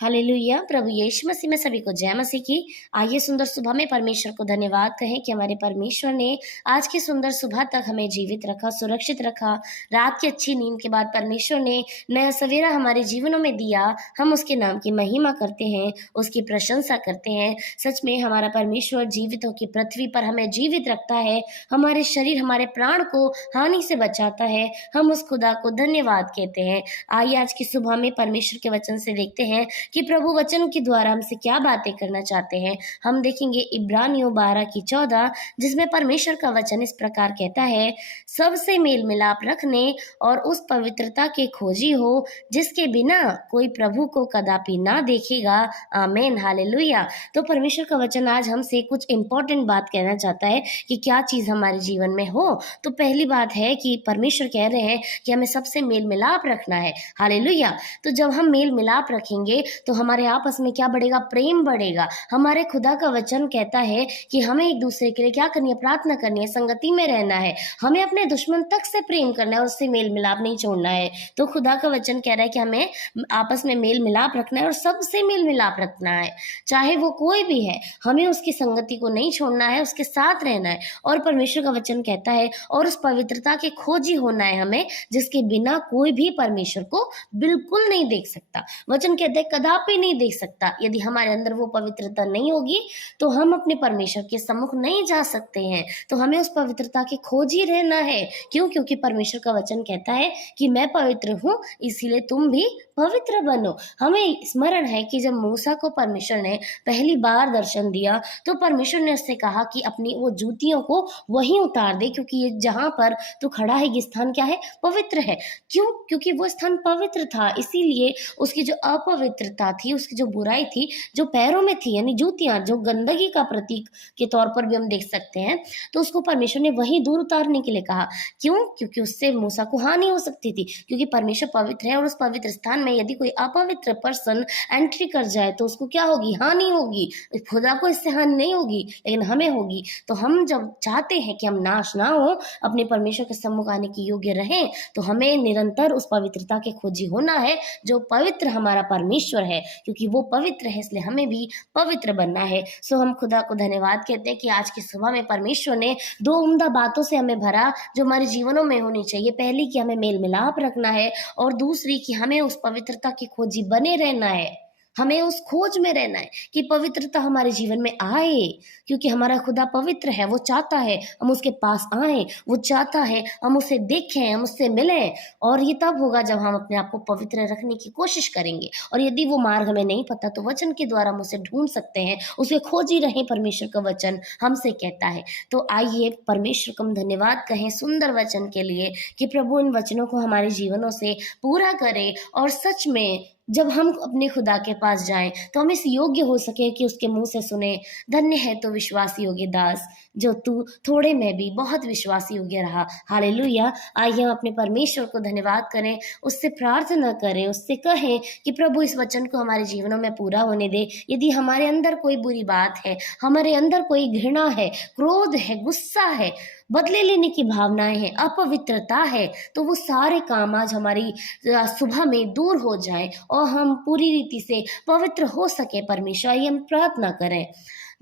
Hallelujah. प्रभु यीशु मसीह में सभी को जय मसीह की। आइए सुंदर सुबह में परमेश्वर को धन्यवाद कहें कि हमारे परमेश्वर ने आज की सुंदर सुबह तक हमें जीवित रखा, सुरक्षित रखा। रात की अच्छी नींद के बाद परमेश्वर ने नया सवेरा हमारे जीवनों में दिया। हम उसके नाम की महिमा करते हैं, उसकी प्रशंसा करते हैं। सच में हमारा परमेश्वर जीवितों की पृथ्वी पर हमें जीवित रखता है, हमारे शरीर, हमारे प्राण को हानि से बचाता है। हम उस खुदा को धन्यवाद कहते हैं। आइए आज की सुबह में परमेश्वर के वचन से देखते हैं कि प्रभु वचन के द्वारा हमसे क्या बातें करना चाहते हैं। हम देखेंगे इब्रानियों 12:14, जिसमें परमेश्वर का वचन इस प्रकार कहता है, सबसे मेल मिलाप रखने और उस पवित्रता के खोजी हो जिसके बिना कोई प्रभु को कदापि ना देखेगा। आमीन, हालेलुया। तो परमेश्वर का वचन आज हमसे कुछ इंपॉर्टेंट बात कहना चाहता है कि क्या चीज हमारे जीवन में हो। तो पहली बात है कि परमेश्वर कह रहे हैं कि हमें सबसे मेल मिलाप रखना है। हालेलुया। तो जब हम मेल मिलाप रखेंगे तो हमारे आपस में क्या बढ़ेगा? प्रेम बढ़ेगा। हमारे खुदा का वचन कहता है कि हमें एक दूसरे के लिए क्या करनी है? प्रार्थना करनी है, संगति में रहना है। हमें अपने दुश्मन तक से प्रेम करना है, उससे मेल मिलाप नहीं छोड़ना है। तो खुदा का वचन कह रहा है कि हमें आपस में मेल मिलाप रखना है और सबसे मेल मिलाप रखना है, चाहे वो कोई भी है। हमें उसकी संगति को नहीं छोड़ना है, उसके साथ रहना है। और परमेश्वर का वचन कहता है और उस पवित्रता के खोजी होना है हमें, जिसके बिना कोई भी परमेश्वर को बिल्कुल नहीं देख सकता। वचन कहते हैं कदापि नहीं देख सकता। यदि हमारे अंदर वो पवित्रता नहीं होगी तो हम अपने परमेश्वर के सम्मुख नहीं जा सकते हैं। तो हमें उस पवित्रता के खोजी रहना है। क्यों? क्योंकि परमेश्वर का वचन कहता है कि मैं पवित्र हूँ, इसीलिए तुम भी पवित्र बनो। हमें स्मरण है कि जब मूसा को परमेश्वर ने पहली बार दर्शन दिया तो परमेश्वर ने उससे कहा कि अपनी वो जूतियों को वहीं उतार दे, क्योंकि ये जहां पर तू खड़ा है ये स्थान क्या है? पवित्र है। क्यों? क्योंकि वो स्थान पवित्र था। इसीलिए उसकी जो अपवित्रता थी, उसकी जो बुराई थी, जो पैरों में थी, यानी जूतियां, जो गंदगी का प्रतीक के तौर पर भी हम देख सकते हैं, तो उसको परमेश्वर ने वहीं दूर उतारने के लिए कहा। क्यों? क्योंकि उससे मूसा को हानि हो सकती थी, क्योंकि परमेश्वर पवित्र है और उस पवित्र स्थान में यदि कोई अपवित्र पर्सन एंट्री कर जाए तो उसको क्या होगी? हानि होगी। खुदा को इससे हानि नहीं होगी, लेकिन हमें होगी। तो हम जब चाहते हैं कि हम नाश ना हो, अपने परमेश्वर के सम्मुख आने की योग्य रहें, तो हमें निरंतर उस पवित्रता के खोजी होना है जो पवित्र हमारा परमेश्वर है। क्योंकि वो पवित्र है, इसलिए हमें भी पवित्र बनना है। सो हम खुदा को धन्यवाद कहते हैं कि आज की सुबह में परमेश्वर ने दो उम्दा बातों से हमें भरा जो हमारे जीवनों में होनी चाहिए। पहली कि हमें मेल मिलाप रखना है और दूसरी कि हमें उस पवित्रता की खोजी बने रहना है। हमें उस खोज में रहना है कि पवित्रता हमारे जीवन में आए, क्योंकि हमारा खुदा पवित्र है। वो चाहता है हम उसके पास आए, वो चाहता है हम उसे देखें, हम उससे मिलें। और ये तब होगा जब हम अपने आप को पवित्र रखने की कोशिश करेंगे। और यदि वो मार्ग हमें नहीं पता तो वचन के द्वारा हम उसे ढूंढ सकते हैं, उसे खोज ही रहें। परमेश्वर का वचन हमसे कहता है। तो आइए परमेश्वर को हम धन्यवाद कहें सुंदर वचन के लिए कि प्रभु इन वचनों को हमारे जीवनों से पूरा करे। और सच में जब हम अपने खुदा के पास जाएं तो हम इस योग्य हो सके कि उसके मुंह से सुने, धन्य है तो विश्वासी योग्य दास, जो तू थोड़े में भी बहुत विश्वासी योग्य रहा। हालेलुया। आइए हम अपने परमेश्वर को धन्यवाद करें, उससे प्रार्थना करें, उससे कहें कि प्रभु इस वचन को हमारे जीवनों में पूरा होने दे। यदि हमारे अंदर कोई बुरी बात है, हमारे अंदर कोई घृणा है, क्रोध है, गुस्सा है, बदले लेने की भावनाएं हैं, अपवित्रता है, तो वो सारे काम आज हमारी सुबह में दूर हो जाए और हम पूरी रीति से पवित्र हो सके। परमेश्वर, आइए हम प्रार्थना करें।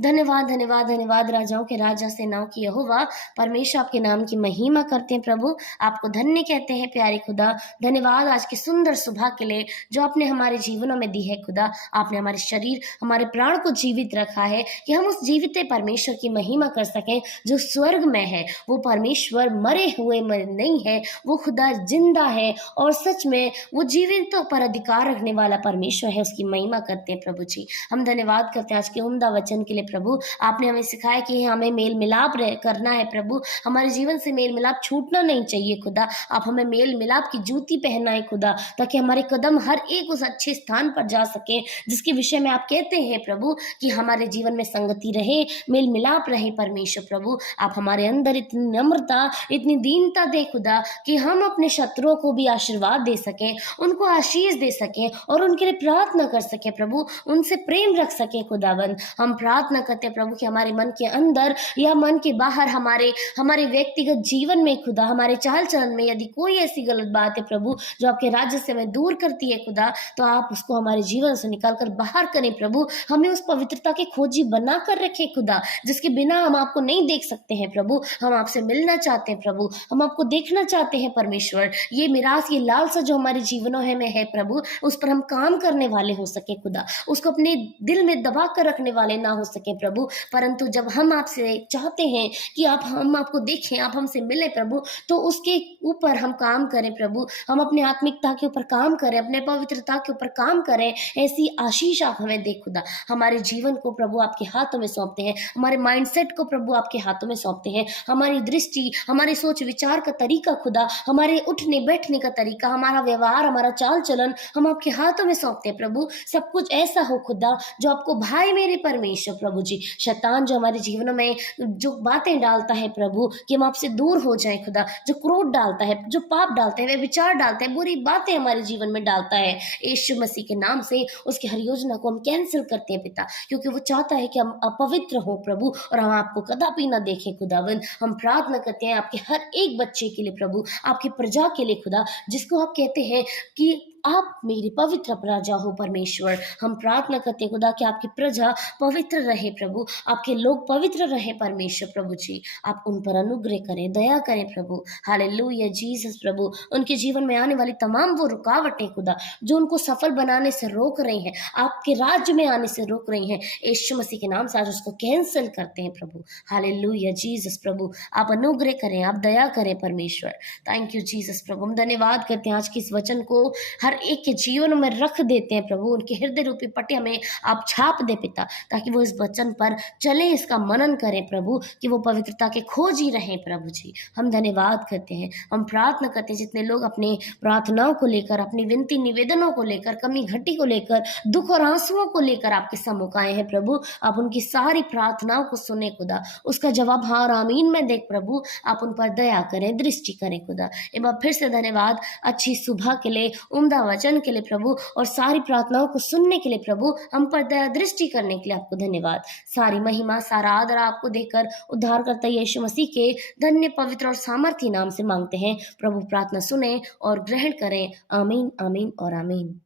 धन्यवाद धन्यवाद धन्यवाद राजाओं के राजा, सेनाओं की यहोवा। परमेश्वर आपके नाम की महिमा करते हैं प्रभु, आपको धन्य कहते हैं प्यारे खुदा। धन्यवाद आज की सुंदर सुबह के लिए जो आपने हमारे जीवनों में दी है खुदा। आपने हमारे शरीर, हमारे प्राण को जीवित रखा है कि हम उस जीवित परमेश्वर की महिमा कर सकें जो स्वर्ग में है। वो परमेश्वर मरे हुए नहीं है, वो खुदा जिंदा है और सच में वो जीवितों पर अधिकार रखने वाला परमेश्वर है। उसकी महिमा करते हैं प्रभु जी। हम धन्यवाद करते हैं आज के उम्दा वचन के लिए प्रभु। आपने हमें सिखाया कि हमें मेल मिलाप करना है प्रभु, हमारे जीवन से मेल मिलाप छूटना नहीं चाहिए खुदा। आप हमें मेल मिलाप की जूती पहनाए खुदा, ताकि हमारे कदम हर एक उस अच्छे स्थान पर जा सके जिसके विषय में आप कहते हैं प्रभु कि हमारे जीवन में संगति रहे, मेल मिलाप रहे। परमेश्वर प्रभु, आप हमारे अंदर इतनी नम्रता, इतनी दीनता दे खुदा कि हम अपने शत्रुओं को भी आशीर्वाद दे सकें, उनको आशीष दे सकें और उनके लिए प्रार्थना कर सकें प्रभु, उनसे प्रेम रख सकें खुदाबंद। हम प्रार्थना प्रार्थना करते हैं प्रभु कि हमारे मन के अंदर या मन के बाहर, हमारे हमारे व्यक्तिगत जीवन में खुदा, हमारे चाल चलन में यदि कोई ऐसी गलत बात है प्रभु जो आपके राज्य से हमें दूर करती है खुदा, तो आप उसको हमारे जीवन से निकाल कर बाहर करें प्रभु। हमें उस पवित्रता के खोजी बना कर रखें खुदा, जिसके बिना हम आपको नहीं देख सकते हैं प्रभु। हम आपसे मिलना चाहते हैं प्रभु, हम आपको देखना चाहते हैं परमेश्वर। ये मिरास, ये लालसा जो हमारे जीवनों में है प्रभु, उस पर हम काम करने वाले हो सके खुदा, उसको अपने दिल में दबा कर रखने वाले ना हो सके प्रभु। परंतु जब हम आपसे चाहते हैं कि हम आपको देखें, आप हमसे मिले प्रभु, तो उसके ऊपर हम काम करें प्रभु। हम अपनी आत्मिकता के ऊपर काम करें, अपने पवित्रता के ऊपर काम करें। ऐसी आशीष आप हमें दे खुदा। हमारे जीवन को प्रभु आपके हाथों में सौंपते हैं, हमारे माइंडसेट को प्रभु आपके हाथों में सौंपते हैं, हमारी दृष्टि, हमारे सोच विचार का तरीका खुदा, हमारे उठने बैठने का तरीका, हमारा व्यवहार, हमारा चाल चलन हम आपके हाथों में सौंपते हैं प्रभु। सब कुछ ऐसा हो खुदा जो आपको भाई मेरे परमेश्वर प्रभु जी। शैतान जो हमारे जीवनों में जो बातें डालता है प्रभु कि हम आपसे दूर हो जाएं खुदा, जो क्रोध डालता है, जो पाप डालते हैं, वे विचार डालते हैं, बुरी बातें हमारे जीवन में डालता है, यीशु मसीह के नाम से उसकी हर योजना को हम कैंसिल करते हैं पिता, क्योंकि वो चाहता है कि हम अपवित्र हो प्रभु और हम आपको कदापि ना देखें खुदावंद। हम प्रार्थना करते हैं आपके हर एक बच्चे के लिए प्रभु, आपकी प्रजा के लिए खुदा, जिसको आप कहते हैं कि आप मेरी पवित्र प्रजा हो परमेश्वर। हम प्रार्थना करते हैं खुदा कि आपकी प्रजा पवित्र रहे प्रभु, आपके लोग पवित्र रहे परमेश्वर प्रभु जी। आप उन पर अनुग्रह करें, दया करें प्रभु। हालेलुया जीसस प्रभु। उनके जीवन में आने वाली तमाम वो रुकावटें खुदा जो उनको सफल बनाने से रोक रही हैं, आपके राज्य में आने से रोक रही हैं, यीशु मसीह के नाम से आज उसको कैंसिल करते हैं प्रभु। हालेलुया जीसस प्रभु। आप अनुग्रह करें, आप दया करें परमेश्वर। थैंक यू जीसस प्रभु। हम धन्यवाद करते हैं आज के इस वचन को हर एक के जीवन में रख देते हैं प्रभु। उनके हृदय रूपी पटिया में आप छाप दे पिता, ताकि वो इस वचन पर चले, इसका मनन करें प्रभु, कि वो पवित्रता के खोज ही रहें प्रभु जी। हम धन्यवाद करते हैं, हम प्रार्थना करते हैं जितने लोग अपने प्रार्थनाओं को लेकर, अपनी विनती निवेदनों को लेकर, कमी घटी को लेकर, दुख और आंसुओं को लेकर आपके सम्मुख आए हैं प्रभु, आप उनकी सारी प्रार्थनाओं को सुने खुदा, उसका जवाब हाँ और आमीन में देख प्रभु। आप उन पर दया करें, दृष्टि करें खुदा। एक बार फिर से धन्यवाद अच्छी सुबह के लिए, उम्दा वचन के लिए प्रभु, और सारी प्रार्थनाओं को सुनने के लिए प्रभु, हम पर दया दृष्टि करने के लिए आपको धन्यवाद। सारी महिमा, सारा आदर आपको देकर उद्धारकर्ता यीशु मसीह के धन्य, पवित्र और सामर्थी नाम से मांगते हैं प्रभु। प्रार्थना सुने और ग्रहण करें। आमीन, आमीन और आमीन।